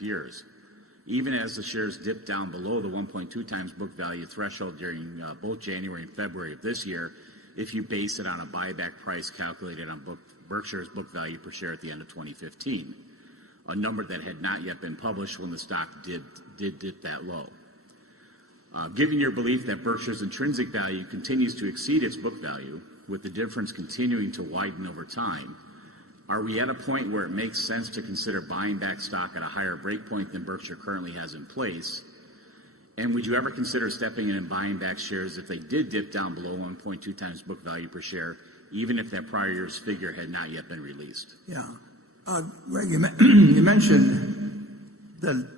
years, even as the shares dipped down below the 1.2 times book value threshold during both January and February of this year, if you base it on a buyback price calculated on Berkshire's book value per share at the end of 2015, a number that had not yet been published when the stock did dip that low. Given your belief that Berkshire's intrinsic value continues to exceed its book value, with the difference continuing to widen over time, are we at a point where it makes sense to consider buying back stock at a higher breakpoint than Berkshire currently has in place? And would you ever consider stepping in and buying back shares if they did dip down below 1.2 times book value per share, even if that prior year's figure had not yet been released? Yeah. Greg, you mentioned that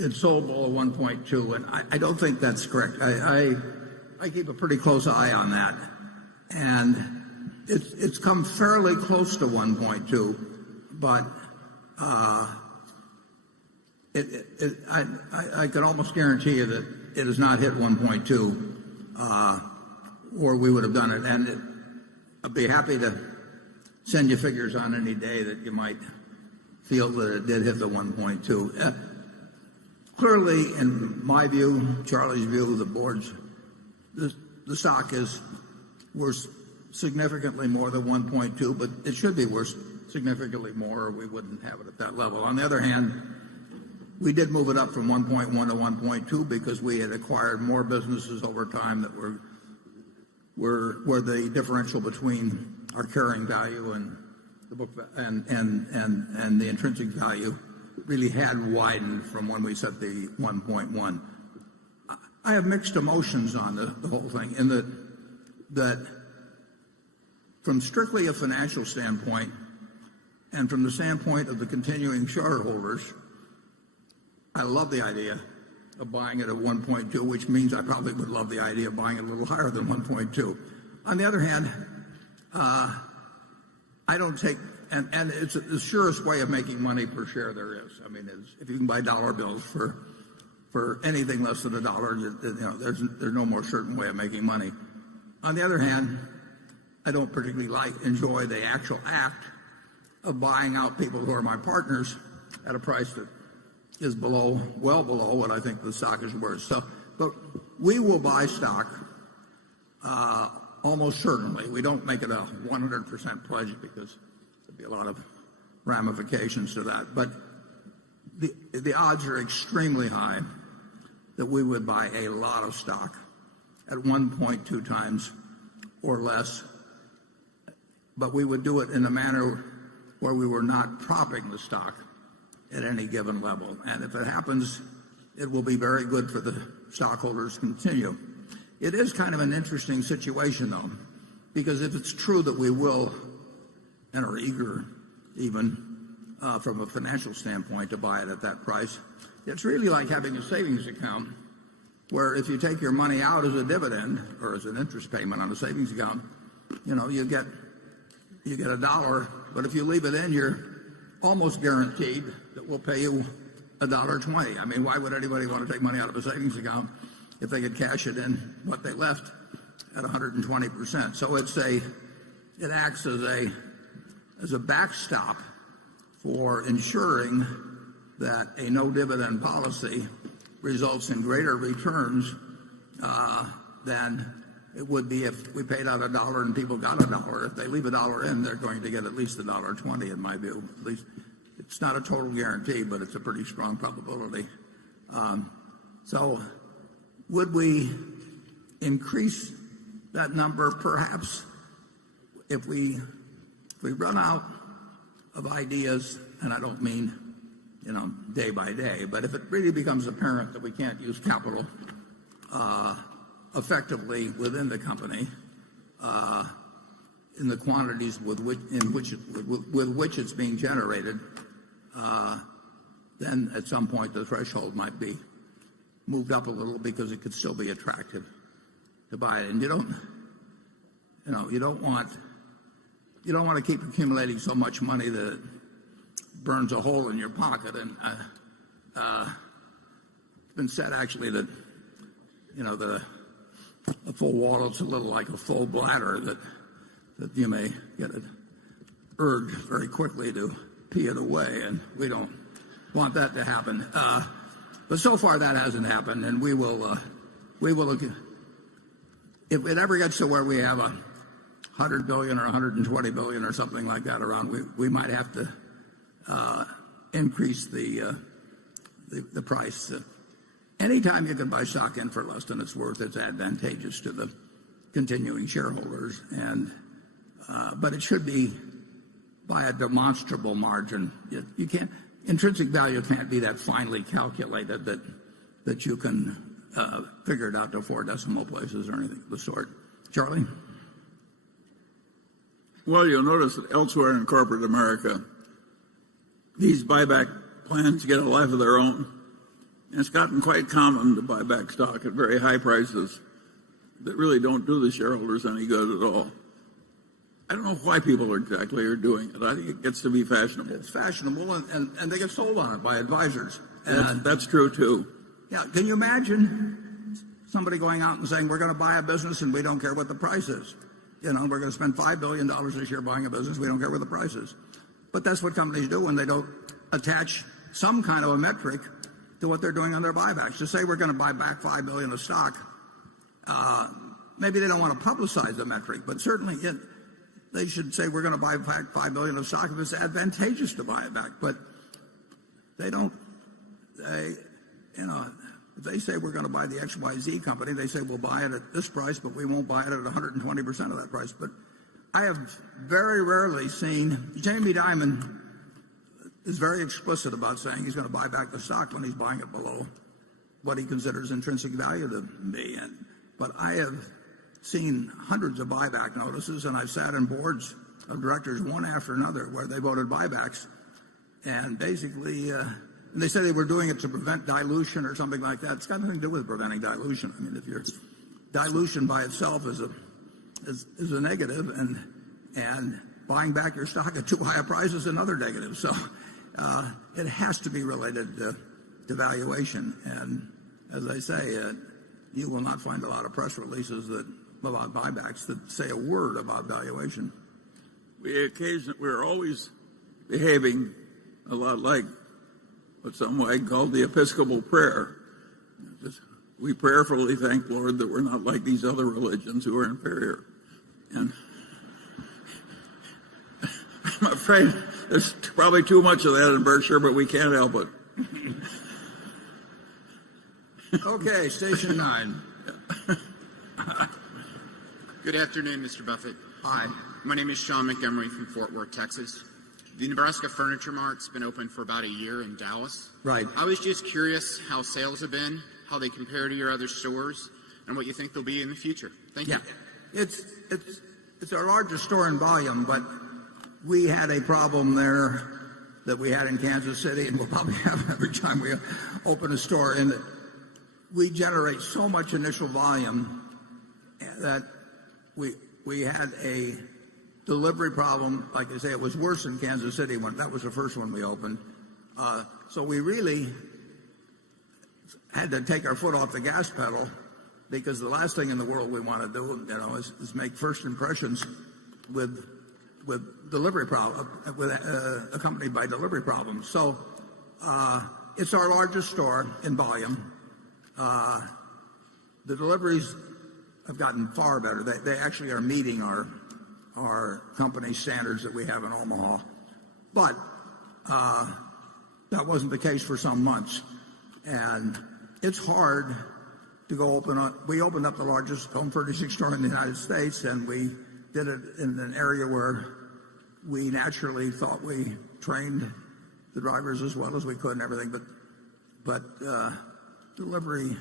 it sold below 1.2, and I don't think that's correct. I keep a pretty close eye on that, and it's come fairly close to 1.2, but I could almost guarantee you that it has not hit 1.2, or we would have done it. And I'd be happy to send you figures on any day that you might feel that it did hit the 1.2. Clearly, in my view, Charlie's view, the board's, the stock is worth significantly more than 1.2, but it should be worth significantly more, or we wouldn't have it at that level. On the other hand, we did move it up from 1.1 to 1.2 because we had acquired more businesses over time that were the differential between our carrying value and the book and the intrinsic value really had widened from when we set the 1.1. I have mixed emotions on the whole thing in that from strictly a financial standpoint and from the standpoint of the continuing shareholders, I love the idea of buying it at 1.2, which means I probably would love the idea of buying it a little higher than 1.2. On the other hand, I don't take, and it's the surest way of making money per share there is. I mean, if you can buy dollar bills for anything less than $1, there's no more certain way of making money. On the other hand, I don't particularly enjoy the actual act of buying out people who are my partners at a price that is well below what I think the stock is worth. So, but we will buy stock almost certainly. We don't make it a 100% pledge because there'd be a lot of ramifications to that. But the odds are extremely high that we would buy a lot of stock at 1.2 times or less. But we would do it in a manner where we were not propping the stock at any given level. And if it happens, it will be very good for the stockholders to continue. It is kind of an interesting situation, though, because if it's true that we will and are eager even from a financial standpoint to buy it at that price, it's really like having a savings account where if you take your money out as a dividend or as an interest payment on a savings account, you get $1, but if you leave it in, you're almost guaranteed that we'll pay you $1.20. I mean, why would anybody want to take money out of a savings account if they could cash it in what they left at 120%? So it acts as a backstop for ensuring that a no dividend policy results in greater returns than it would be if we paid out $1 and people got $1. If they leave $1 in, they're going to get at least $1.20, in my view. At least it's not a total guarantee, but it's a pretty strong probability. So would we increase that number? Perhaps if we run out of ideas, and I don't mean day by day, but if it really becomes apparent that we can't use capital effectively within the company in the quantities with which it's being generated, then at some point the threshold might be moved up a little because it could still be attractive to buy it. And you don't want to keep accumulating so much money that it burns a hole in your pocket. And it's been said actually that that a full wallet's a little like a full bladder, that you may get an urge very quickly to pee it away, and we don't want that to happen. But so far that hasn't happened, and we will look. If it ever gets to where we have $100 billion or $120 billion or something like that around, we might have to increase the price. Anytime you can buy stock in for less than it's worth, it's advantageous to the continuing shareholders, but it should be by a demonstrable margin. You can't. Intrinsic value can't be that finely calculated that you can figure it out to 4 decimal places or anything of the sort. Charlie? Well, you'll notice that elsewhere in corporate America, these buyback plans get a life of their own. And it's gotten quite common to buy back stock at very high prices that really don't do the shareholders any good at all. I don't know why people are doing it. I think it gets to be fashionable. It's fashionable, and they get sold on it by advisors. And that's true, too. Yeah, can you imagine somebody going out and saying, we're going to buy a business and we don't care what the price is? We're going to spend $5 billion this year buying a business, we don't care what the price is. But that's what companies do when they don't attach some kind of a metric to what they're doing on their buybacks. To say we're going to buy back $5 billion of stock, maybe they don't want to publicize the metric, but certainly they should say we're going to buy back $5 billion of stock if it's advantageous to buy it back. But they don't. If they say we're going to buy the XYZ company, they say we'll buy it at this price, but we won't buy it at 120% of that price. But I have very rarely seen Jamie Dimon is very explicit about saying he's going to buy back the stock when he's buying it below what he considers intrinsic value to be. But I have seen hundreds of buyback notices, and I've sat in boards of directors one after another where they voted buybacks, and basically and they said they were doing it to prevent dilution or something like that. It's got nothing to do with preventing dilution. I mean, if your dilution by itself is a negative, and buying back your stock at too high a price is another negative. So it has to be related to valuation. And as I say, you will not find a lot of press releases about buybacks that say a word about valuation. We're always behaving a lot like what some might call the Episcopal prayer. We prayerfully thank Lord that we're not like these other religions who are inferior. And I'm afraid there's probably too much of that in Berkshire, but we can't help it. Okay, station 9. Good afternoon, Mr. Buffett. Hi. My name is Sean Montgomery from Fort Worth, Texas. The Nebraska Furniture Mart's been open for about a year in Dallas. Right. I was just curious how sales have been, how they compare to your other stores, and what you think they'll be in the future. Thank you. It's our largest store in volume, but we had a problem there that we had in Kansas City, and we'll probably have every time we open a store. And we generate so much initial volume that we had a delivery problem. Like I say, it was worse in Kansas City when that was the first one we opened. So we really had to take our foot off the gas pedal, because the last thing in the world we want to do, is make first impressions with delivery problem, accompanied by delivery problems. So it's our largest store in volume. The deliveries have gotten far better. They actually are meeting our company standards that we have in Omaha. But that wasn't the case for some months. And it's hard to go open up. We opened up the largest home furnishing store in the United States, and we did it in an area where we naturally thought we trained the drivers as well as we could and everything. But delivery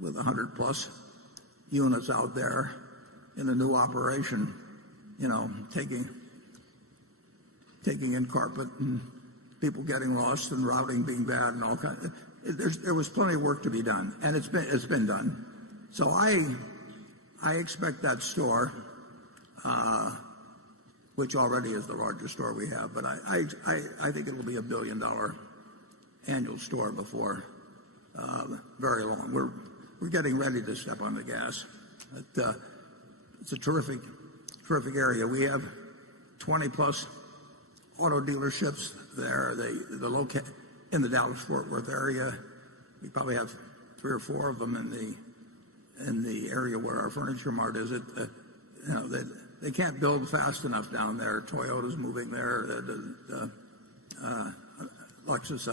with 100+ units out there in a new operation, taking in carpet and people getting lost and routing being bad and all kinds. There was plenty of work to be done, and it's been done. So I expect that store, which already is the largest store we have, but I think it'll be $1 billion annual store before very long. We're getting ready to step on the gas. It's a terrific area. We have 20+ auto dealerships there. in the Dallas-Fort Worth area. We probably have 3 or 4 of them in the area where our Furniture Mart is. They can't build fast enough down there. Toyota's moving there. Lexus.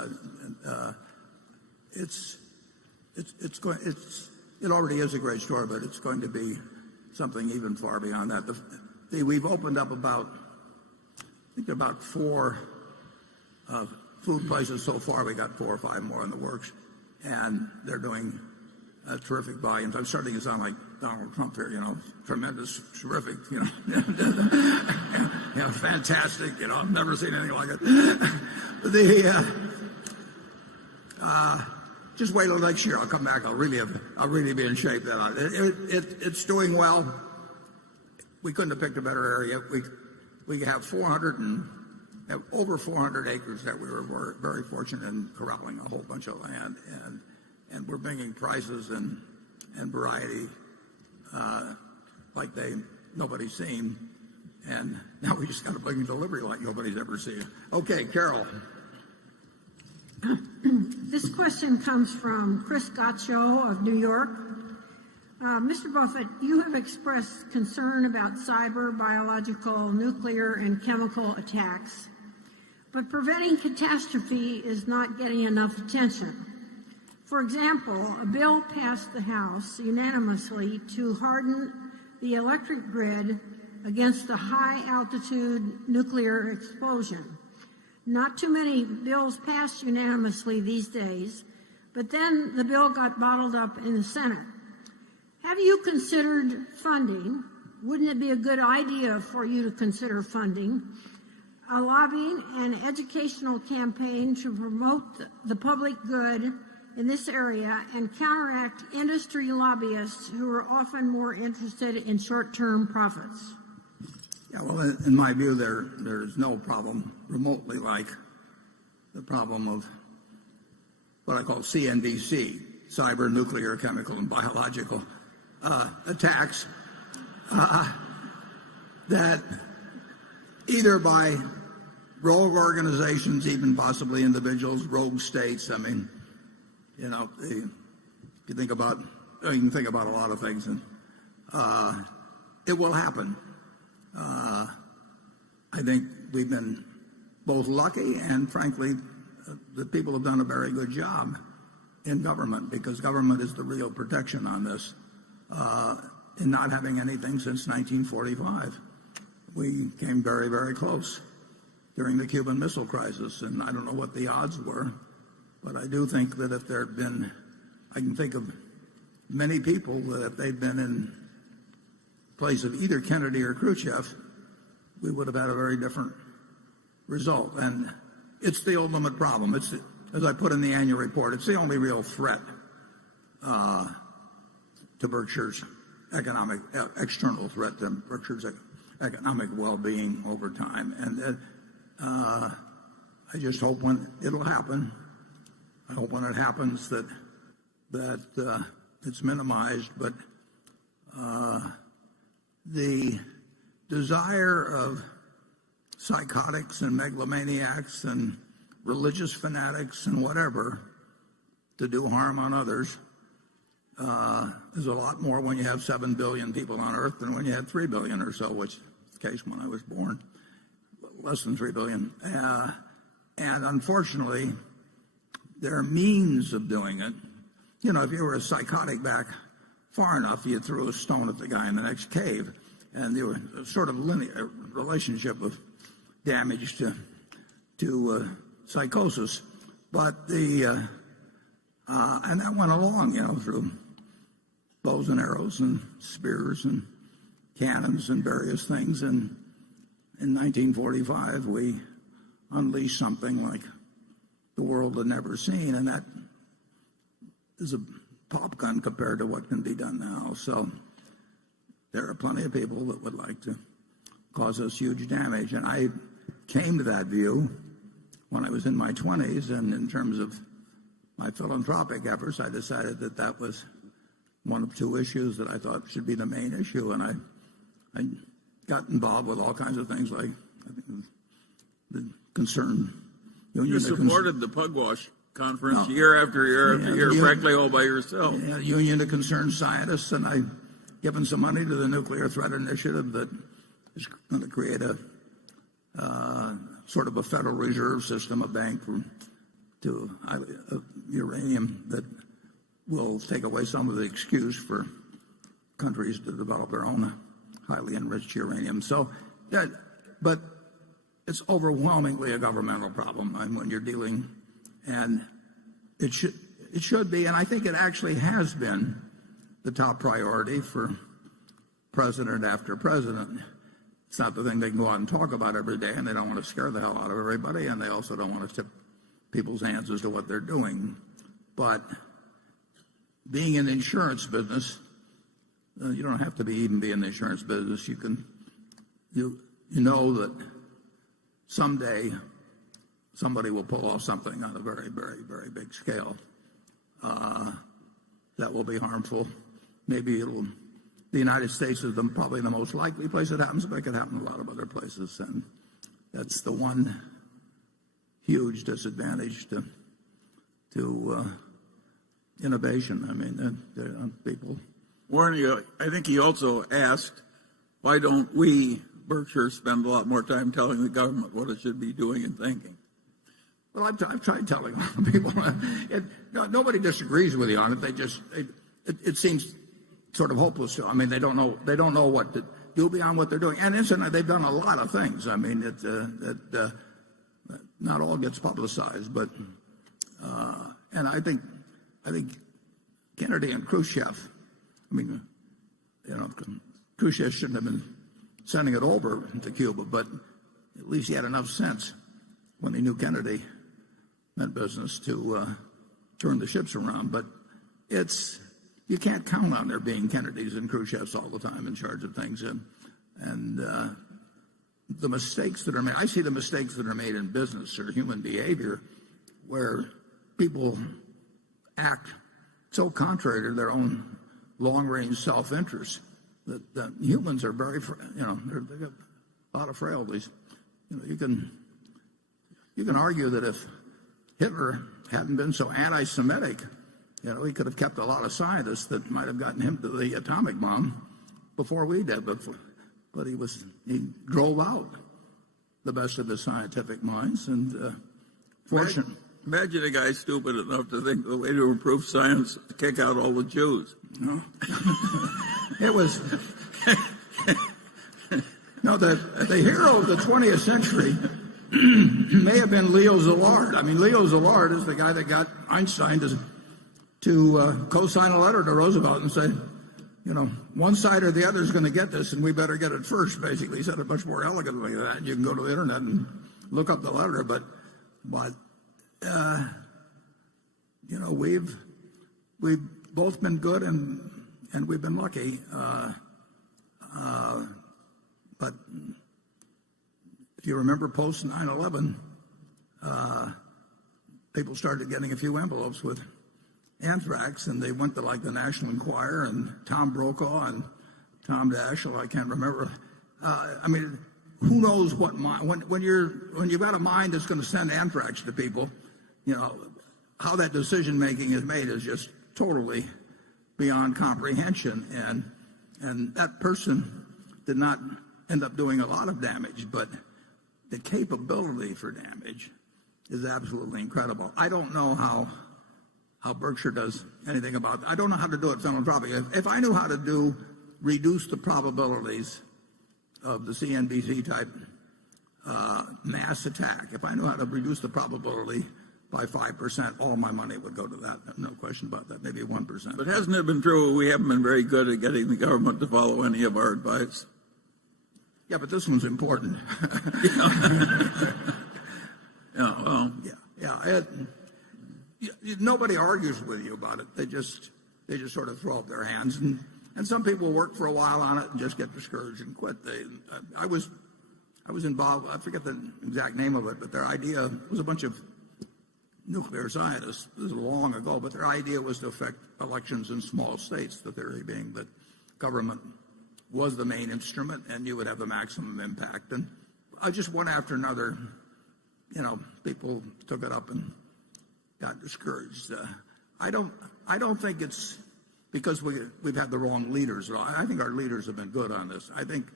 It already is a great store, but it's going to be something even far beyond that. We've opened up about 4 food places so far. We got 4 or 5 more in the works, and they're doing terrific volumes. I'm starting to sound like Donald Trump here, tremendous, terrific, fantastic. I've never seen anything like it. Just wait till next year. I'll come back. I'll really be in shape then. It's doing well. We couldn't have picked a better area. We have over 400 acres that we were very fortunate in corralling a whole bunch of land, and we're bringing prices and variety like nobody's seen, and now we just got to bring delivery like nobody's ever seen. Okay, Carol. This question comes from Chris Gotcho of New York. Mr. Buffett, you have expressed concern about cyber, biological, nuclear, and chemical attacks, but preventing catastrophe is not getting enough attention. For example, a bill passed the House unanimously to harden the electric grid against the high-altitude nuclear explosion. Not too many bills passed unanimously these days, but then the bill got bottled up in the Senate. Have you considered funding? Wouldn't it be a good idea for you to consider funding a lobbying and educational campaign to promote the public good in this area and counteract industry lobbyists who are often more interested in short-term profits? Yeah, well, in my view, there's no problem remotely like the problem of what I call CNBC, cyber, nuclear, chemical, and biological attacks that either by rogue organizations, even possibly individuals, rogue states. I mean, you can think about a lot of things, and it will happen. I think we've been both lucky and, frankly, the people have done a very good job in government, because government is the real protection on this, in not having anything since 1945. We came very, very close during the Cuban Missile Crisis, and I don't know what the odds were, but I do think that if there had been, I can think of many people that if they'd been in place of either Kennedy or Khrushchev, we would have had a very different result. And it's the ultimate problem. It's, as I put in the annual report, it's the only real threat to Berkshire's external threat to Berkshire's economic well-being over time. And I just hope when it'll happen, I hope when it happens that it's minimized. But the desire of psychotics and megalomaniacs and religious fanatics and whatever to do harm on others is a lot more when you have 7 billion people on Earth than when you had 3 billion or so, which is the case when I was born, less than 3 billion. And unfortunately, there are means of doing it. If you were a psychotic back far enough, you threw a stone at the guy in the next cave, and there was a sort of linear relationship of damage to psychosis. But and that went along, through bows and arrows and spears and cannons and various things. And in 1945, we unleashed something like the world had never seen, and that is a pop gun compared to what can be done now. So there are plenty of people that would like to cause us huge damage. And I came to that view when I was in my 20s, and in terms of my philanthropic efforts, I decided that that was one of 2 issues that I thought should be the main issue. And I got involved with all kinds of things like the Concerned You supported the Pugwash conference year after year after year, practically all by yourself. Yeah, Union of Concerned Scientists, and I've given some money to the Nuclear Threat Initiative that is going to create a sort of a Federal Reserve System, a bank to uranium that will take away some of the excuse for countries to develop their own highly enriched uranium. So, but it's overwhelmingly a governmental problem when you're dealing, and it should be, and I think it actually has been the top priority for president after president. It's not the thing they can go out and talk about every day, and they don't want to scare the hell out of everybody, and they also don't want to tip people's hands as to what they're doing. But being in the insurance business, you don't have to even be in the insurance business. You know that someday somebody will pull off something on a very, very, very big scale that will be harmful. Maybe the United States is probably the most likely place it happens, but it could happen in a lot of other places, and that's the one huge disadvantage to innovation. I mean, people. Warren, I think he also asked, why don't we, Berkshire, spend a lot more time telling the government what it should be doing and thinking? Well, I've tried telling people. Nobody disagrees with you on it. It seems sort of hopeless. I mean, they don't know what to do beyond what they're doing. And incidentally, they've done a lot of things. I mean, not all gets publicized, but and I think Kennedy and Khrushchev. I mean, Khrushchev shouldn't have been sending it over to Cuba, but at least he had enough sense when he knew Kennedy meant business to turn the ships around. But you can't count on there being Kennedys and Khrushchevs all the time in charge of things, and the mistakes that are made. I see the mistakes that are made in business or human behavior, where people act so contrary to their own long-range self-interest that humans are very, they've got a lot of frailties. You can argue that if Hitler hadn't been so anti-Semitic, he could have kept a lot of scientists that might have gotten him to the atomic bomb before we did. But he drove out the best of his scientific minds, and fortunately. Imagine a guy stupid enough to think the way to improve science is to kick out all the Jews. It was the hero of the 20th century may have been Leo Szilard. I mean, Leo Szilard is the guy that got Einstein to co-sign a letter to Roosevelt and say, one side or the other is going to get this, and we better get it first. Basically, he said it much more elegantly than that. You can go to the internet and look up the letter, but we've both been good and we've been lucky. But if you remember post 9/11, people started getting a few envelopes with anthrax, and they went to the National Enquirer and Tom Brokaw and Tom Daschle. I can't remember. I mean, who knows what mind when you've got a mind that's going to send anthrax to people, how that decision making is made is just totally beyond comprehension. And that person did not end up doing a lot of damage, but the capability for damage is absolutely incredible. I don't know how Berkshire does anything about that. I don't know how to do it philanthropically. If I knew how to reduce the probabilities of the CNBC type mass attack, if I knew how to reduce the probability by 5%, all my money would go to that. No question about that. Maybe 1%. But hasn't it been true we haven't been very good at getting the government to follow any of our advice? Yeah, but this one's important. Nobody argues with you about it. They just sort of throw up their hands, and some people work for a while on it and just get discouraged and quit. I was involved. I forget the exact name of it, but their idea was a bunch of nuclear scientists. This was long ago, but their idea was to affect elections in small states. The theory being that government was the main instrument, and you would have the maximum impact. And just one after another, people took it up and got discouraged. I don't think it's because we've had the wrong leaders. I think our leaders have been good on this. I think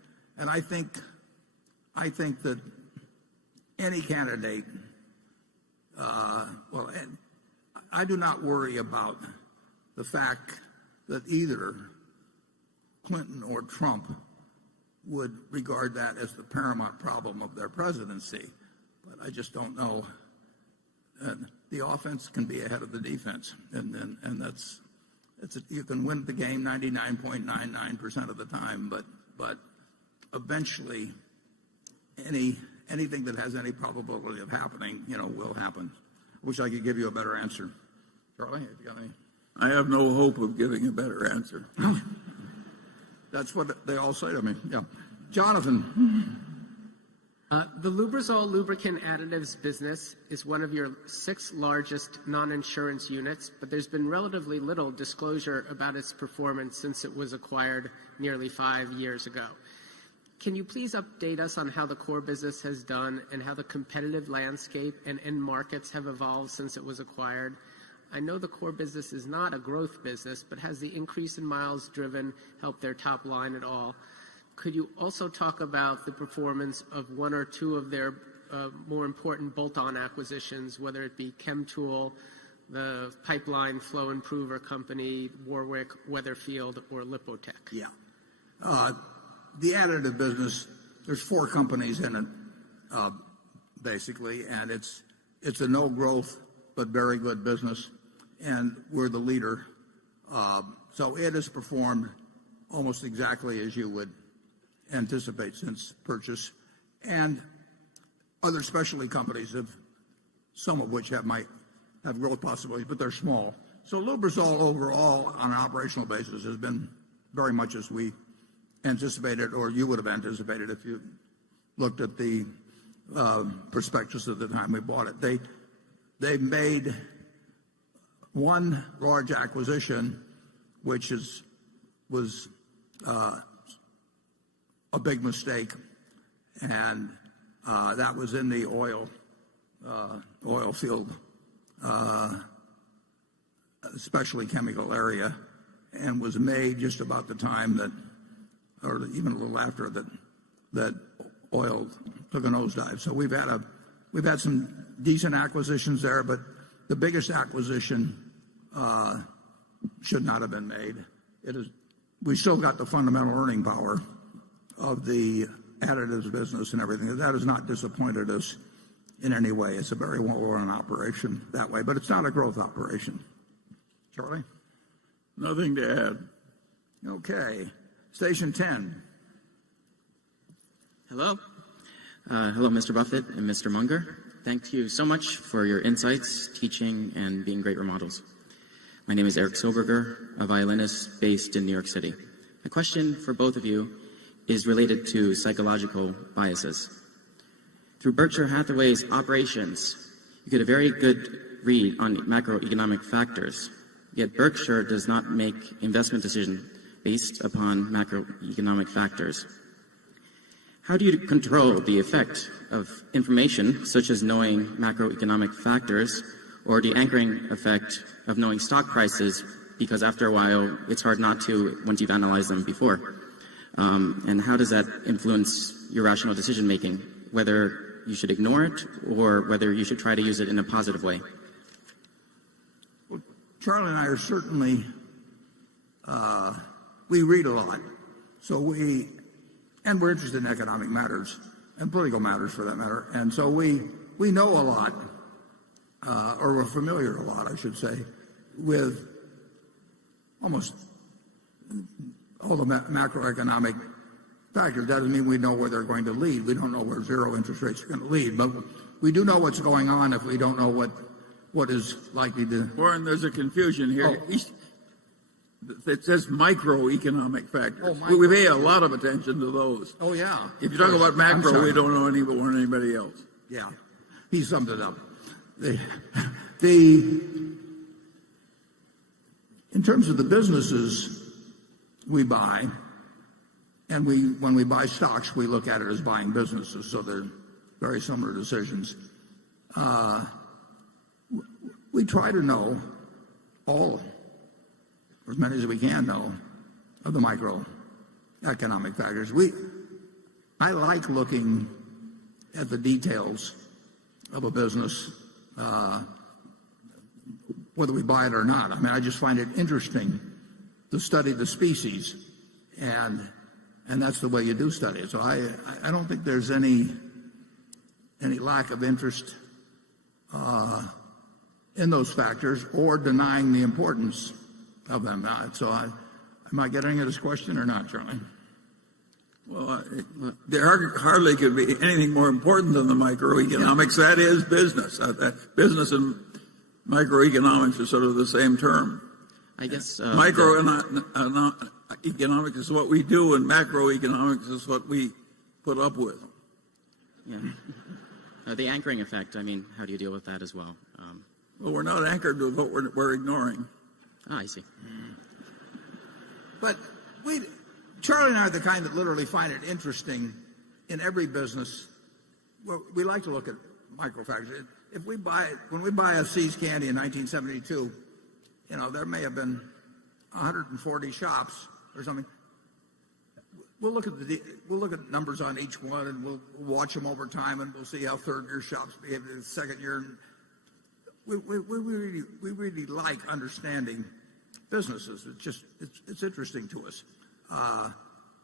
that any candidate, I do not worry about the fact that either Clinton or Trump would regard that as the paramount problem of their presidency. But I just don't know. The offense can be ahead of the defense, and you can win the game 99.99% of the time, but eventually anything that has any probability of happening, will happen. I wish I could give you a better answer. Charlie, have you got any? I have no hope of giving a better answer. That's what they all say to me. Yeah. Jonathan. The Lubrizol lubricant additives business is one of your 6 largest non-insurance units, but there's been relatively little disclosure about its performance since it was acquired nearly 5 years ago. Can you please update us on how the core business has done and how the competitive landscape and end markets have evolved since it was acquired? I know the core business is not a growth business, but has the increase in miles driven helped their top line at all? Could you also talk about the performance of one or two of their more important bolt-on acquisitions, whether it be ChemTool, the pipeline flow improver company, Warwick, Weatherfield, or Lipotech? Yeah. The additive business, there's 4 companies in it, basically, and it's a no-growth but very good business, and we're the leader. So it has performed almost exactly as you would anticipate since purchase, and other specialty companies some of which might have growth possibilities, but they're small. So Lubrizol overall on an operational basis has been very much as we anticipated, or you would have anticipated if you looked at the prospectus at the time we bought it. They made one large acquisition, which was a big mistake, and that was in the oil field, especially chemical area, and was made just about the time that, or even a little after that oil took a nosedive. So we've had some decent acquisitions there, but the biggest acquisition should not have been made. We still got the fundamental earning power of the additives business and everything. That has not disappointed us in any way. It's a very well-run operation that way, but it's not a growth operation. Charlie? Nothing to add. Okay. Station 10. Hello. Hello, Mr. Buffett and Mr. Munger. Thank you so much for your insights, teaching, and being great role models. My name is Eric Soberger, a violinist based in New York City. My question for both of you is related to psychological biases. Through Berkshire Hathaway's operations, you get a very good read on macroeconomic factors, yet Berkshire does not make investment decisions based upon macroeconomic factors. How do you control the effect of information, such as knowing macroeconomic factors, or the anchoring effect of knowing stock prices, because after a while, it's hard not to once you've analyzed them before? And how does that influence your rational decision-making, whether you should ignore it or whether you should try to use it in a positive way? Well, Charlie and I are certainly, we read a lot. And we're interested in economic matters and political matters for that matter. And so we know a lot, or we're familiar a lot, I should say, with almost all the macroeconomic factors. Doesn't mean we know where they're going to lead. We don't know where zero interest rates are going to lead, but we do know what's going on if we don't know what is likely to. Warren, there's a confusion here. It says microeconomic factors. We pay a lot of attention to those. Oh, yeah. If you talk about macro, we don't know any more than anybody else. Yeah. He summed it up. In terms of the businesses we buy, and when we buy stocks, we look at it as buying businesses, so they're very similar decisions. We try to know all, or as many as we can know, of the microeconomic factors. I like looking at the details of a business, whether we buy it or not. I mean, I just find it interesting to study the species, and that's the way you do study it. So I don't think there's any lack of interest in those factors or denying the importance of them. Am I getting at this question or not, Charlie? Well, there hardly could be anything more important than the microeconomics. That is business. Business and microeconomics are sort of the same term. I guess microeconomics is what we do, and macroeconomics is what we put up with. Yeah. The anchoring effect, I mean, how do you deal with that as well? Well, we're not anchored with what we're ignoring. I see. But Charlie and I are the kind that literally find it interesting in every business. Well, we like to look at microfactors. When we buy a See's Candy in 1972, there may have been 140 shops or something. We'll look at numbers on each one, and we'll watch them over time, and we'll see how third-year shops behave in the second year. We really like understanding businesses. It's interesting to us,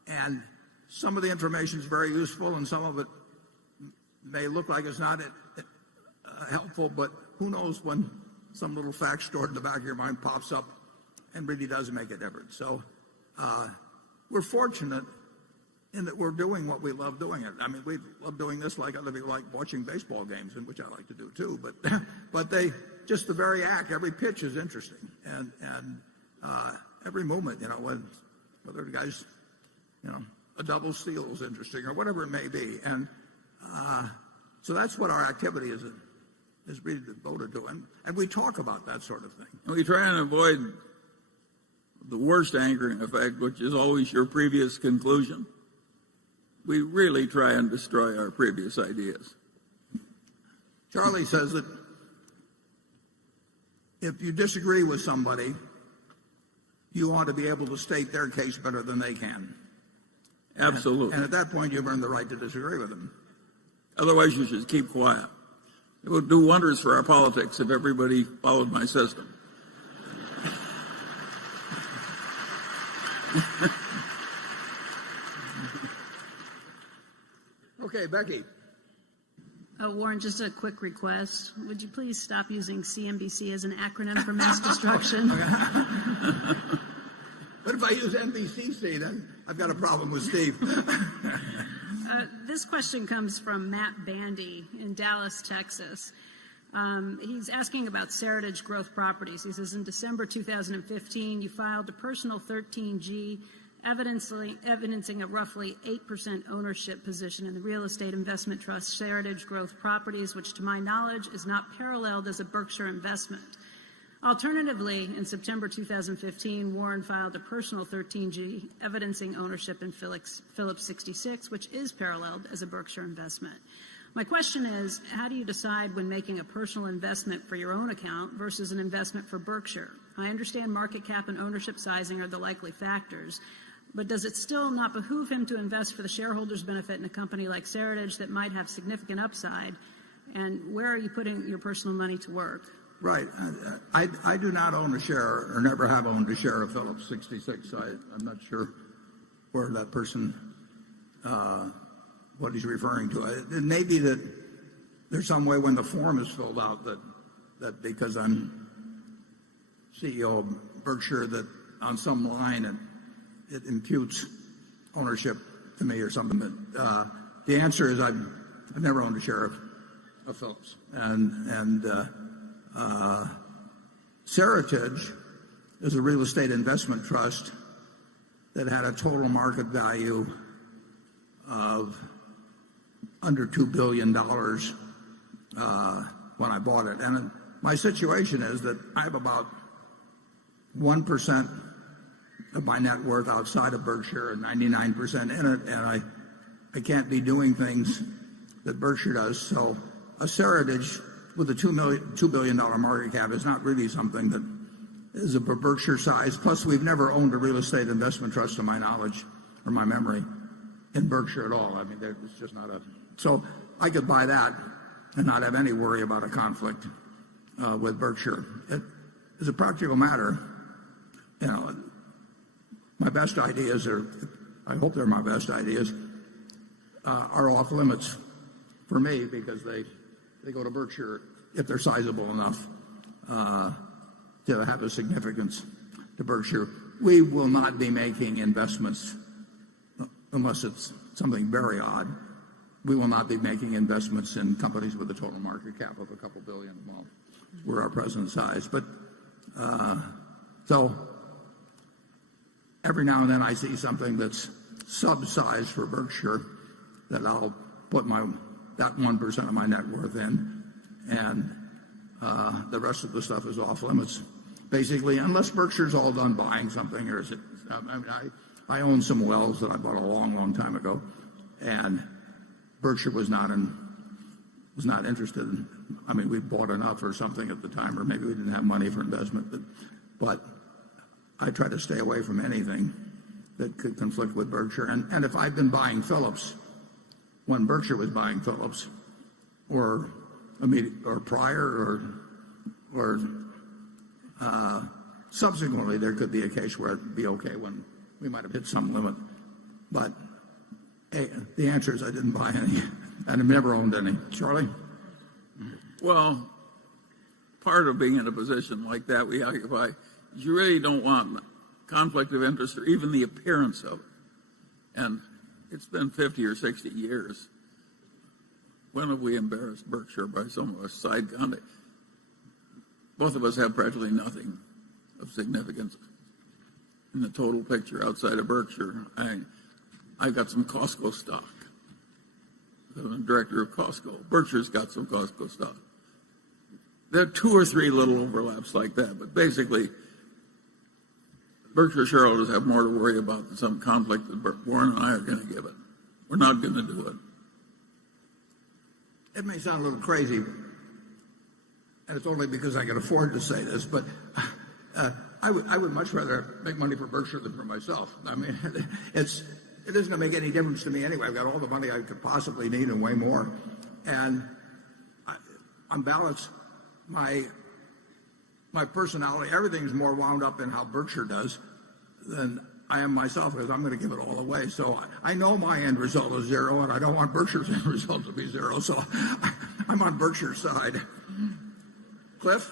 and some of the information is very useful, and some of it may look like it's not helpful. But who knows when some little fact stored in the back of your mind pops up and really does make a difference. So we're fortunate in that we're doing what we love doing it. I mean, we love doing this like other people like watching baseball games, and which I like to do too. But just the very act, every pitch is interesting, and every movement, whether the guy's, a double steal is interesting or whatever it may be, and so that's what our activity is really devoted to, and we talk about that sort of thing. And we try and avoid the worst anchoring effect, which is always your previous conclusion. We really try and destroy our previous ideas. Charlie says that if you disagree with somebody, you ought to be able to state their case better than they can. Absolutely. And at that point, you've earned the right to disagree with them. Otherwise, you should keep quiet. It would do wonders for our politics if everybody followed my system. Okay, Becky. Warren, just a quick request. Would you please stop using CNBC as an acronym for mass destruction? What if I use NBCC? Then I've got a problem with Steve. This question comes from Matt Bandy in Dallas, Texas. He's asking about Seritage Growth Properties. He says, in December 2015, you filed a personal 13G evidencing a roughly 8% ownership position in the real estate investment trust Seritage Growth Properties, which to my knowledge is not paralleled as a Berkshire investment. Alternatively, in September 2015, Warren filed a personal 13G evidencing ownership in Phillips 66, which is paralleled as a Berkshire investment. My question is, how do you decide when making a personal investment for your own account versus an investment for Berkshire? I understand market cap and ownership sizing are the likely factors, but does it still not behoove him to invest for the shareholders' benefit in a company like Seritage that might have significant upside? And where are you putting your personal money to work? Right. I do not own a share, or never have owned a share of Phillips 66. I'm not sure where that person, what he's referring to. It may be that there's some way when the form is filled out that because I'm CEO of Berkshire, that on some line it imputes ownership to me or something. But the answer is I've never owned a share of Phillips. And Seritage is a real estate investment trust that had a total market value of under $2 billion when I bought it. And my situation is that I have about 1% of my net worth outside of Berkshire and 99% in it, and I can't be doing things that Berkshire does. So a Seritage with a $2 billion market cap is not really something that is of a Berkshire size. Plus, we've never owned a real estate investment trust, to my knowledge or my memory, in Berkshire at all. I mean, it's just not a. So I could buy that and not have any worry about a conflict with Berkshire. As a practical matter, my best ideas I hope they're my best ideas, are off limits for me because they go to Berkshire if they're sizable enough to have a significance to Berkshire. We will not be making investments unless it's something very odd. We will not be making investments in companies with a total market cap of a couple billion. Well, we're our present size. But so every now and then I see something that's sub-sized for Berkshire that I'll put that 1% of my net worth in, and the rest of the stuff is off limits, basically, unless Berkshire's all done buying something. Or is it? I own some wells that I bought a long, long time ago, and Berkshire was not interested in. I mean, we bought enough or something at the time, or maybe we didn't have money for investment, but I try to stay away from anything that could conflict with Berkshire. And if I'd been buying Phillips when Berkshire was buying Phillips, or prior, or subsequently, there could be a case where it'd be okay when we might have hit some limit. But the answer is I didn't buy any, and I've never owned any. Charlie? Well, part of being in a position like that we occupy is you really don't want conflict of interest or even the appearance of it. And it's been 50 or 60 years. When have we embarrassed Berkshire by some of us side conduct? Both of us have practically nothing of significance in the total picture outside of Berkshire. I've got some Costco stock. I'm the director of Costco. Berkshire's got some Costco stock. There are 2 or 3 little overlaps like that, but basically, Berkshire shareholders have more to worry about than some conflict that Warren and I are going to give it. We're not going to do it. It may sound a little crazy, and it's only because I can afford to say this, but I would much rather make money for Berkshire than for myself. I mean, it isn't going to make any difference to me anyway. I've got all the money I could possibly need and way more. And on balance, my personality, everything's more wound up in how Berkshire does than I am myself, because I'm going to give it all away. So I know my end result is 0, and I don't want Berkshire's end result to be 0. So I'm on Berkshire's side. Cliff?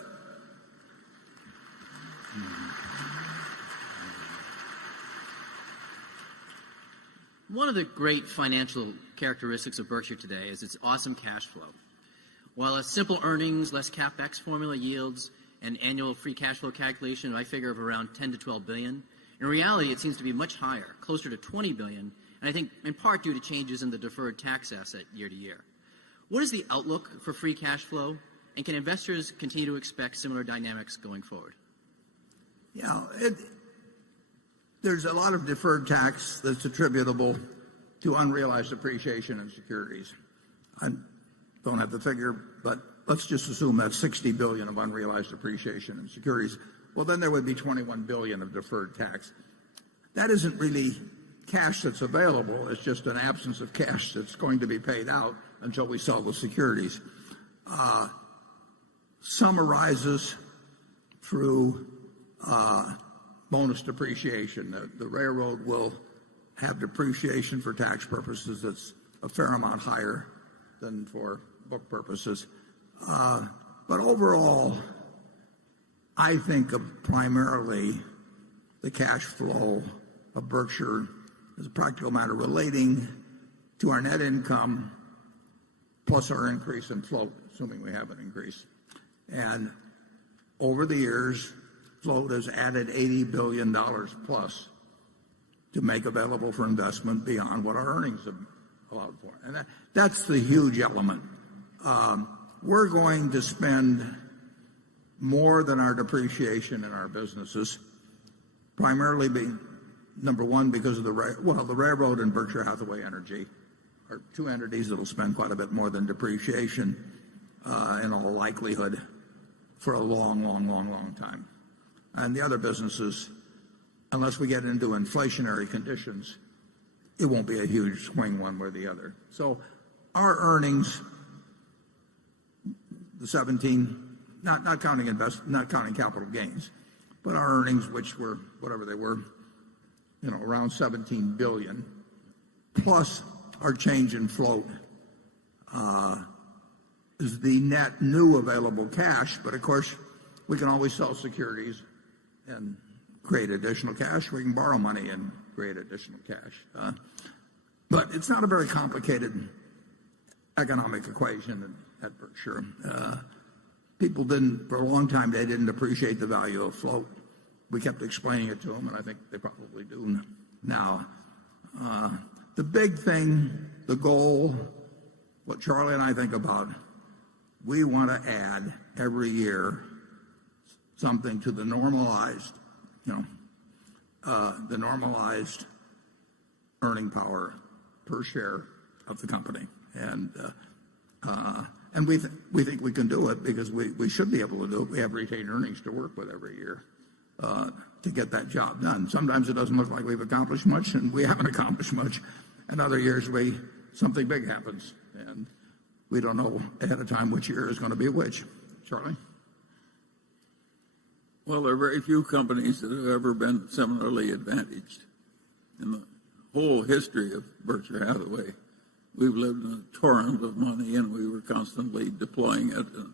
One of the great financial characteristics of Berkshire today is its awesome cash flow. While a simple earnings, less capex formula yields an annual free cash flow calculation, I figure of around 10 to 12 billion. In reality, it seems to be much higher, closer to 20 billion, and I think in part due to changes in the deferred tax asset year to year. What is the outlook for free cash flow, and can investors continue to expect similar dynamics going forward? Yeah, there's a lot of deferred tax that's attributable to unrealized appreciation in securities. I don't have the figure, but let's just assume that's 60 billion of unrealized appreciation in securities. Well, then there would be 21 billion of deferred tax. That isn't really cash that's available. It's just an absence of cash that's going to be paid out until we sell the securities. Some arises through bonus depreciation. The railroad will have depreciation for tax purposes that's a fair amount higher than for book purposes. But overall, I think of primarily the cash flow of Berkshire as a practical matter relating to our net income plus our increase in float, assuming we have an increase. And over the years, float has added $80 billion plus to make available for investment beyond what our earnings have allowed for. And that's the huge element. We're going to spend more than our depreciation in our businesses, primarily number one, because of the railroad and Berkshire Hathaway Energy are 2 entities that will spend quite a bit more than depreciation. in all likelihood for a long time. And the other businesses, unless we get into inflationary conditions, it won't be a huge swing one way or the other. So our earnings, the 17, not counting capital gains, but our earnings, which were whatever they were, around 17 billion, plus our change in float, is the net new available cash. But of course, we can always sell securities and create additional cash. We can borrow money and create additional cash. But it's not a very complicated economic equation at Berkshire. People didn't, for a long time, they didn't appreciate the value of float. We kept explaining it to them, and I think they probably do now. The big thing, the goal, what Charlie and I think about, we want to add every year something to the normalized, the normalized earning power per share of the company. And we think we can do it because we should be able to do it. We have retained earnings to work with every year to get that job done. Sometimes it doesn't look like we've accomplished much, and we haven't accomplished much. And other years something big happens, and we don't know ahead of time which year is going to be which. Charlie? Well, there are very few companies that have ever been similarly advantaged in the whole history of Berkshire Hathaway. We've lived in a torrent of money, and we were constantly deploying it and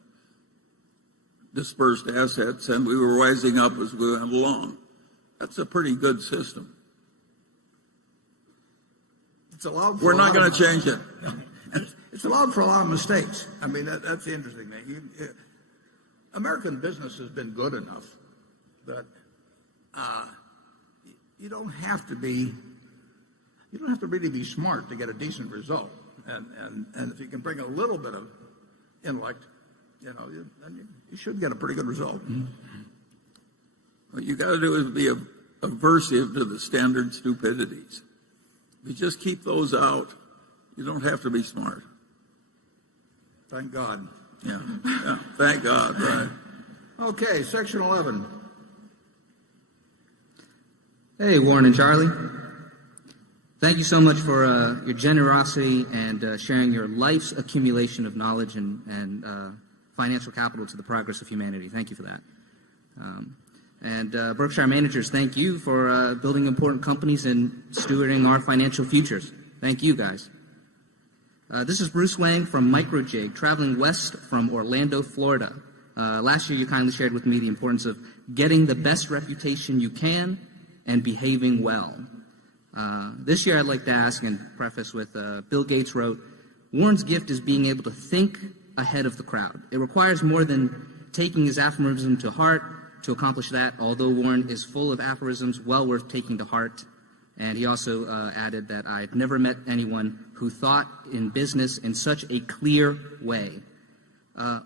dispersed assets, and we were rising up as we went along. That's a pretty good system. It's allowed. We're not going to change it. It's allowed for a lot of mistakes. I mean, that's the interesting thing. American business has been good enough that you don't have to really be smart to get a decent result. And if you can bring a little bit of intellect, then you should get a pretty good result. What you got to do is be aversive to the standard stupidities. If you just keep those out, you don't have to be smart. Thank God. Yeah. Thank God. Right. Okay, section 11. Hey, Warren and Charlie. Thank you so much for your generosity and sharing your life's accumulation of knowledge and financial capital to the progress of humanity. Thank you for that. And Berkshire managers, thank you for building important companies and stewarding our financial futures. Thank you, guys. This is Bruce Wang from Microjig, traveling west from Orlando, Florida. Last year, you kindly shared with me the importance of getting the best reputation you can and behaving well. This year, I'd like to ask and preface with Bill Gates wrote, Warren's gift is being able to think ahead of the crowd. It requires more than taking his aphorism to heart to accomplish that, although Warren is full of aphorisms well worth taking to heart. And he also added that I've never met anyone who thought in business in such a clear way.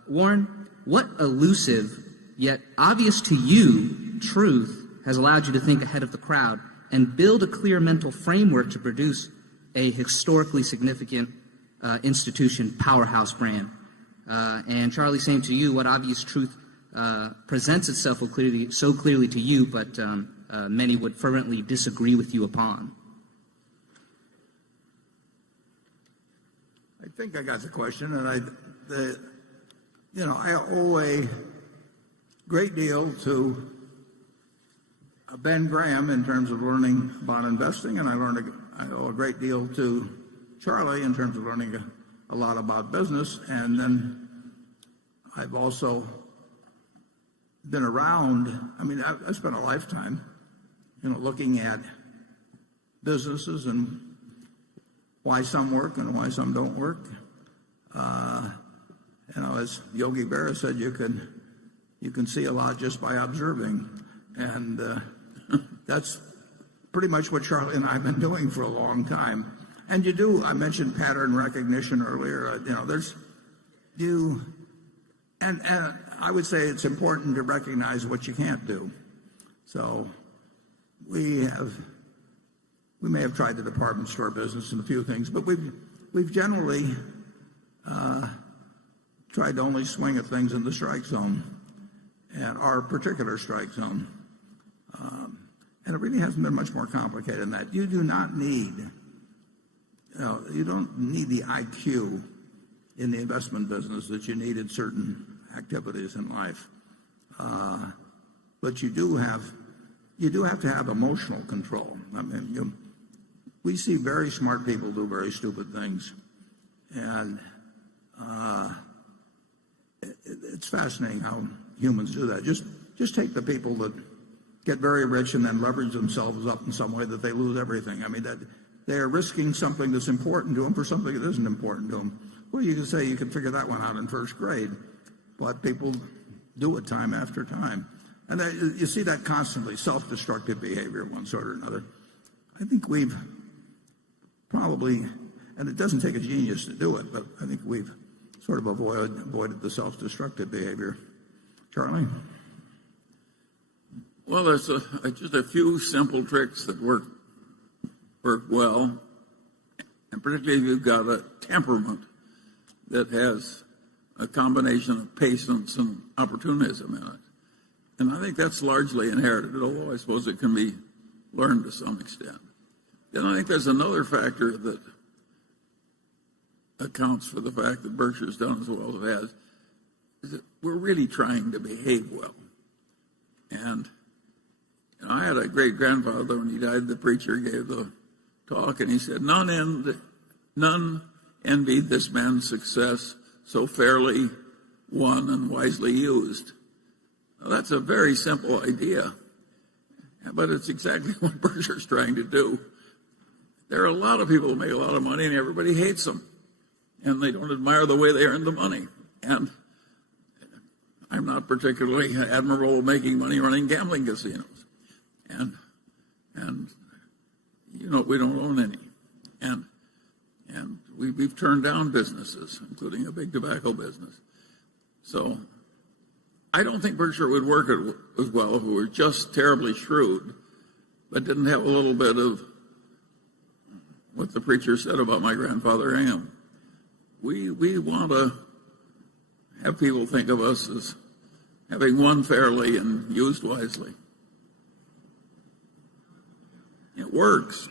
Warren, what elusive yet obvious to you truth has allowed you to think ahead of the crowd and build a clear mental framework to produce a historically significant institution powerhouse brand? And Charlie, same to you. What obvious truth presents itself so clearly to you, but many would fervently disagree with you upon? I think I got the question, and I owe a great deal to Ben Graham in terms of learning about investing, and I owe a great deal to Charlie in terms of learning a lot about business. And then I've also been around. I mean, I spent a lifetime, looking at businesses and why some work and why some don't work. As Yogi Berra said, you can see a lot just by observing, and that's pretty much what Charlie and I have been doing for a long time. And you do. I mentioned pattern recognition earlier. And I would say it's important to recognize what you can't do. So we may have tried the department store business and a few things, but we've generally tried to only swing at things in the strike zone and our particular strike zone. And it really hasn't been much more complicated than that. You do not need, you don't need the IQ in the investment business that you need in certain activities in life. But you do have to have emotional control. I mean, we see very smart people do very stupid things, and it's fascinating how humans do that. Just take the people that get very rich and then leverage themselves up in some way that they lose everything. I mean, that they are risking something that's important to them for something that isn't important to them. Well, you can say you can figure that one out in first grade, but people do it time after time. And you see that constantly, self-destructive behavior of one sort or another. I think we've probably, and it doesn't take a genius to do it, but I think we've sort of avoided the self-destructive behavior. Charlie? Well, there's just a few simple tricks that work well, and particularly if you've got a temperament that has a combination of patience and opportunism in it. And I think that's largely inherited, although I suppose it can be learned to some extent. Then I think there's another factor that accounts for the fact that Berkshire's done as well as it has, is that we're really trying to behave well. And I had a great-grandfather, when he died, the preacher gave the talk, and he said, none envied this man's success so fairly won and wisely used. Now, that's a very simple idea, but it's exactly what Berkshire's trying to do. There are a lot of people who make a lot of money, and everybody hates them, and they don't admire the way they earn the money. And I'm not particularly admirable at making money running gambling casinos. And we don't own any. And we've turned down businesses, including a big tobacco business. So I don't think Berkshire would work as well if we were just terribly shrewd, but didn't have a little bit of what the preacher said about my grandfather Ingham. We want to have people think of us as having won fairly and used wisely. It works.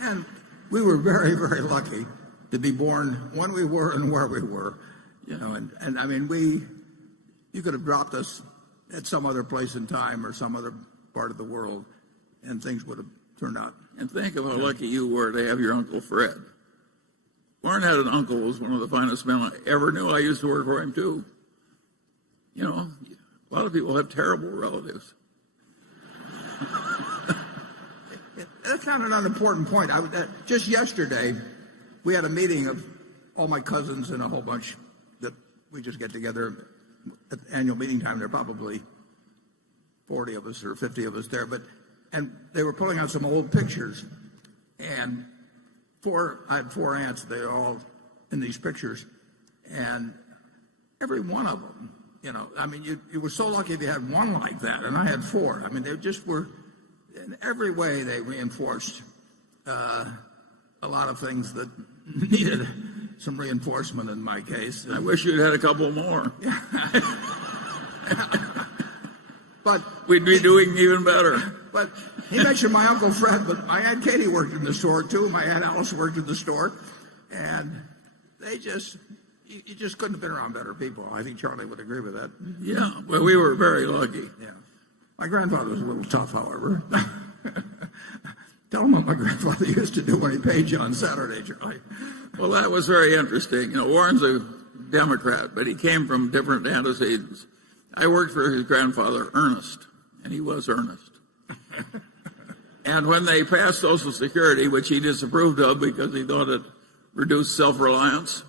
And we were very, very lucky to be born when we were and where we were. And I mean, you could have dropped us at some other place in time or some other part of the world, and things would have turned out. And think of how lucky you were to have your Uncle Fred. Warren had an uncle who was one of the finest men I ever knew. I used to work for him, too. A lot of people have terrible relatives. That's not an unimportant point. Just yesterday, we had a meeting of all my cousins and a whole bunch that we just get together at annual meeting time. There are probably 40 of us or 50 of us there. And they were pulling out some old pictures. And I had 4 aunts. They were all in these pictures. And every one of them, I mean, you were so lucky if you had one like that. And I had 4. I mean, they just were, in every way, they reinforced a lot of things that needed some reinforcement in my case. I wish you'd had a couple more. But we'd be doing even better. But he mentioned my Uncle Fred, but my Aunt Katie worked in the store, too. My Aunt Alice worked in the store. And you just couldn't have been around better people. I think Charlie would agree with that. Yeah, well, we were very lucky. Yeah. My grandfather was a little tough, however. Tell him what my grandfather used to do when he paid you on Saturday, Charlie. Well, that was very interesting. Warren's a Democrat, but he came from different antecedents. I worked for his grandfather, Ernest, and he was earnest. And when they passed Social Security, which he disapproved of because he thought it reduced self-reliance,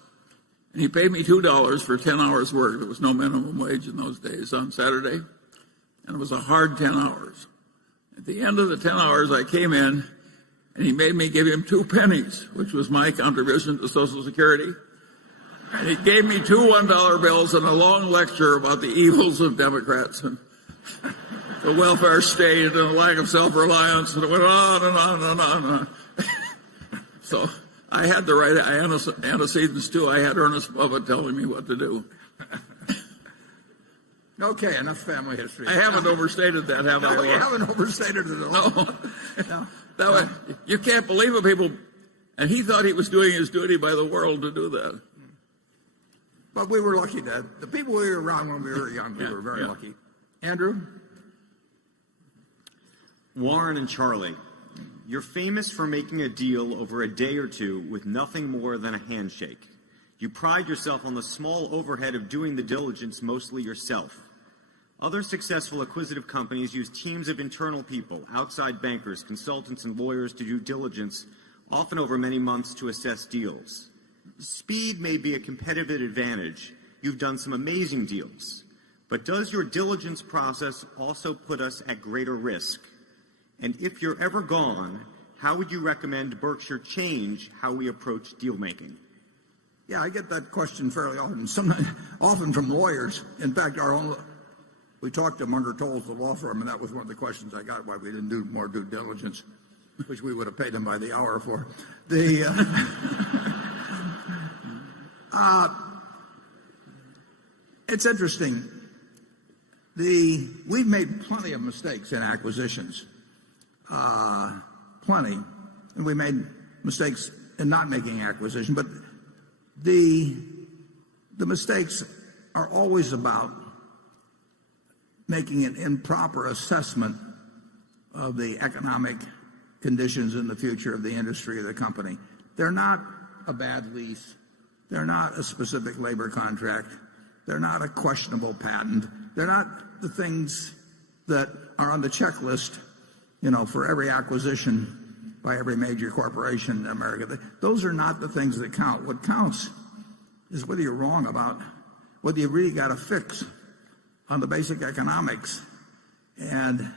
and he paid me $2 for 10 hours' work. There was no minimum wage in those days on Saturday, and it was a hard 10 hours. At the end of the 10 hours, I came in, and he made me give him 2 pennies, which was my contribution to Social Security. And he gave me 2 $1 bills and a long lecture about the evils of Democrats. And the welfare state and the lack of self-reliance, and it went on and on and on and on. So I had the right antecedents too. I had Ernest Buffett telling me what to do. Okay, enough family history. I haven't overstated that, have I? No, you haven't overstated it at all. No. You can't believe it, people. And he thought he was doing his duty by the world to do that. But we were lucky that the people we were around when we were young, we were very lucky. Andrew? Warren and Charlie, you're famous for making a deal over a day or two with nothing more than a handshake. You pride yourself on the small overhead of doing the diligence mostly yourself. Other successful acquisitive companies use teams of internal people, outside bankers, consultants, and lawyers to do diligence, often over many months, to assess deals. Speed may be a competitive advantage. You've done some amazing deals. But does your diligence process also put us at greater risk? And if you're ever gone, how would you recommend Berkshire change how we approach deal making? Yeah, I get that question fairly often, often from lawyers. In fact, we talked to Munger Tolles, the law firm, and that was one of the questions I got, why we didn't do more due diligence, which we would have paid them by the hour for. It's interesting. We've made plenty of mistakes in acquisitions, plenty, and we made mistakes in not making acquisition. But the mistakes are always about making an improper assessment of the economic conditions in the future of the industry or the company. They're not a bad lease. They're not a specific labor contract. They're not a questionable patent. They're not the things that are on the checklist, for every acquisition by every major corporation in America. Those are not the things that count. What counts is whether you're wrong about whether you really got a fix on the basic economics and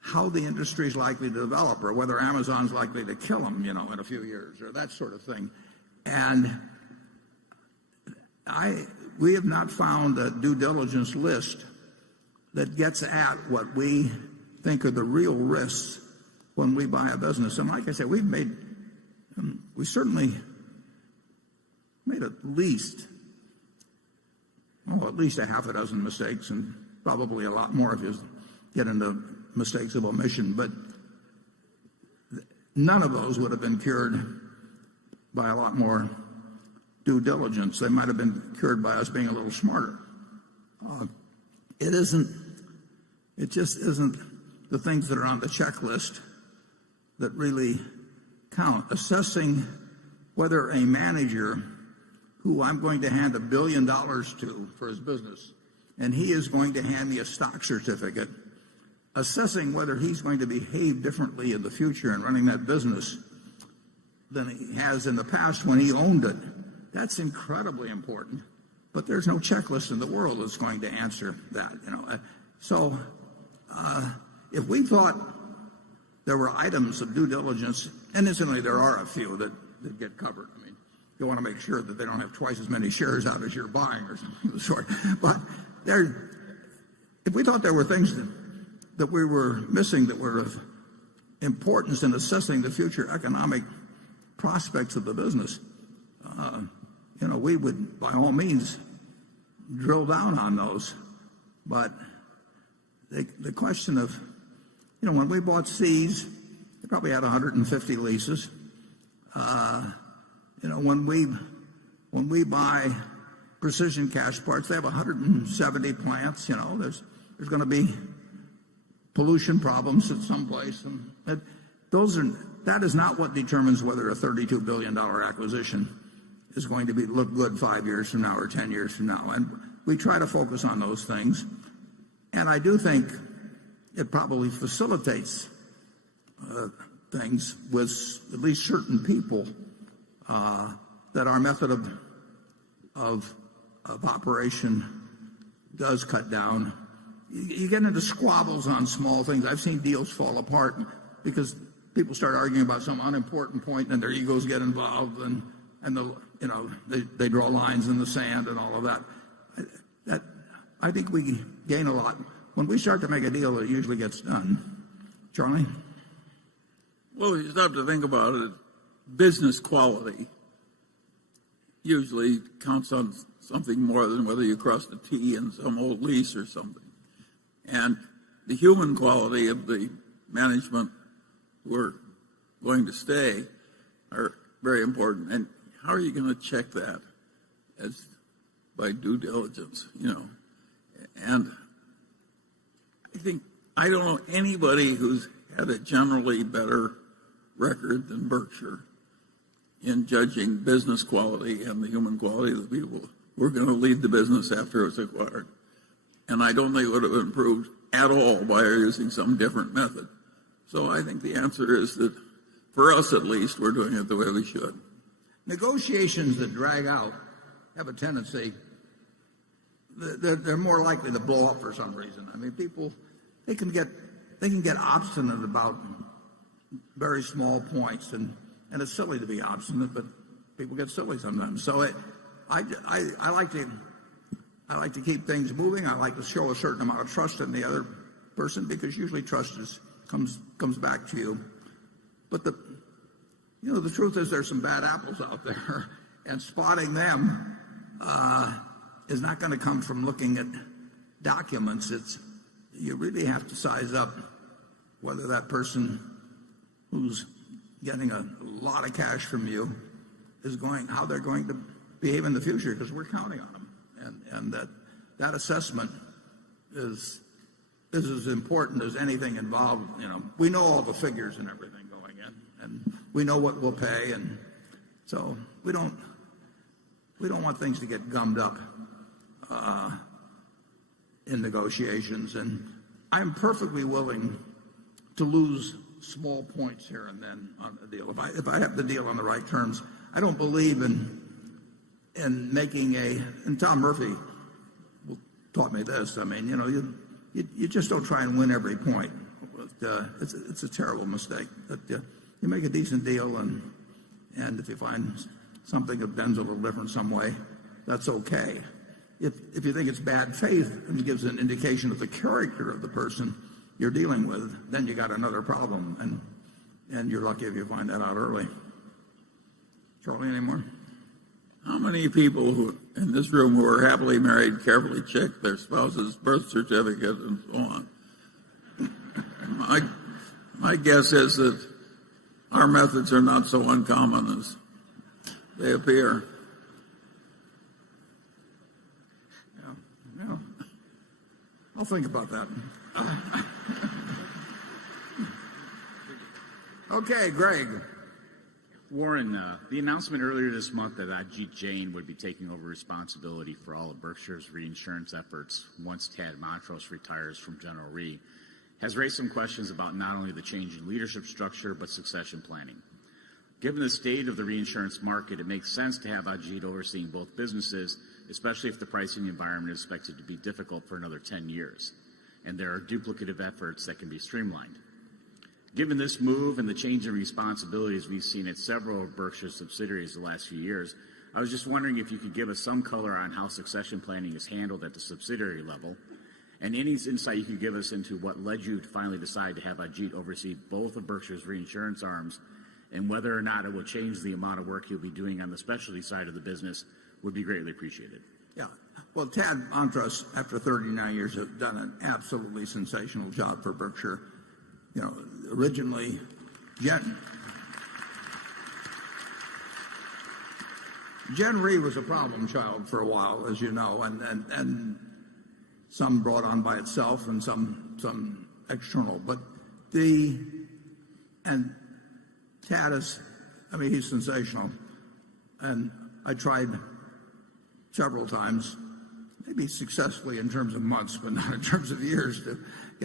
how the industry is likely to develop, or whether Amazon's likely to kill them, in a few years, or that sort of thing. And we have not found a due diligence list that gets at what we think are the real risks when we buy a business. And like I said, we certainly made at least a half a dozen mistakes, and probably a lot more if you get into mistakes of omission. But none of those would have been cured by a lot more due diligence. They might have been cured by us being a little smarter. It just isn't the things that are on the checklist that really count. Assessing whether a manager who I'm going to hand $1 billion to for his business, and he is going to hand me a stock certificate, assessing whether he's going to behave differently in the future in running that business than he has in the past when he owned it. That's incredibly important, but there's no checklist in the world that's going to answer that. So if we thought there were items of due diligence, and incidentally there are a few that get covered. I mean, you want to make sure that they don't have twice as many shares out as you're buying or something of the sort. But if we thought there were things that we were missing that were of importance in assessing the future economic prospects of the business, we would, by all means, drill down on those. But the question of, when we bought Seas, they probably had 150 leases. When we buy Precision Cash Parts, they have 170 plants. There's going to be pollution problems at some place, and that is not what determines whether a $32 billion acquisition is going to look good 5 years from now or 10 years from now. And we try to focus on those things. And I do think it probably facilitates things with at least certain people that our method of operation does cut down. You get into squabbles on small things. I've seen deals fall apart because people start arguing about some unimportant point, and their egos get involved, and they draw lines in the sand and all of that. I think we gain a lot when we start to make a deal, it usually gets done. Charlie? Well, you stop to think about it, business quality usually counts on something more than whether you cross the T in some old lease or something. And the human quality of the management who are going to stay are very important. And how are you going to check that? As by due diligence, And I don't know anybody who's had a generally better record than Berkshire in judging business quality and the human quality of the people who are going to lead the business after it's acquired. And I don't think it would have improved at all by using some different method. So I think the answer is that, for us at least, we're doing it the way we should. Negotiations that drag out have a tendency, they're more likely to blow up for some reason. I mean, people, they can get obstinate about very small points, and it's silly to be obstinate, but people get silly sometimes. So I like to keep things moving. I like to show a certain amount of trust in the other person, because usually trust comes back to you. But the truth is there's some bad apples out there, and spotting them is not going to come from looking at documents. You really have to size up whether that person who's getting a lot of cash from you how they're going to behave in the future, because we're counting on them, and that assessment is as important as anything involved. We know all the figures and everything going in, and we know what we'll pay, and so we don't want things to get gummed up in negotiations. And I'm perfectly willing to lose small points here and then on the deal if I have the deal on the right terms. I don't believe in making and Tom Murphy taught me this. I mean, you just don't try and win every point. It's a terrible mistake. But you make a decent deal, and if you find something that bends a little different some way, that's okay. If you think it's bad faith and it gives an indication of the character of the person you're dealing with, then you got another problem, and you're lucky if you find that out early. Charlie, any more? How many people who in this room who are happily married carefully check their spouse's birth certificate and so on? My guess is that our methods are not so uncommon as they appear. Yeah. I'll think about that. Okay, Greg. Warren, the announcement earlier this month that Ajit Jain would be taking over responsibility for all of Berkshire's reinsurance efforts once Tad Montross retires from General Re has raised some questions about not only the change in leadership structure, but succession planning. Given the state of the reinsurance market, it makes sense to have Ajit overseeing both businesses, especially if the pricing environment is expected to be difficult for another 10 years, and there are duplicative efforts that can be streamlined. Given this move and the change in responsibilities we've seen at several of Berkshire's subsidiaries the last few years, I was just wondering if you could give us some color on how succession planning is handled at the subsidiary level, and any insight you could give us into what led you to finally decide to have Ajit oversee both of Berkshire's reinsurance arms, and whether or not it will change the amount of work you'll be doing on the specialty side of the business would be greatly appreciated. Yeah. Well, Tad Montross, after 39 years, has done an absolutely sensational job for Berkshire. Originally, Gen Re was a problem child for a while, as you know, and some brought on by itself and some external. But Tad he's sensational. And I tried several times, maybe successfully in terms of months, but not in terms of years, to get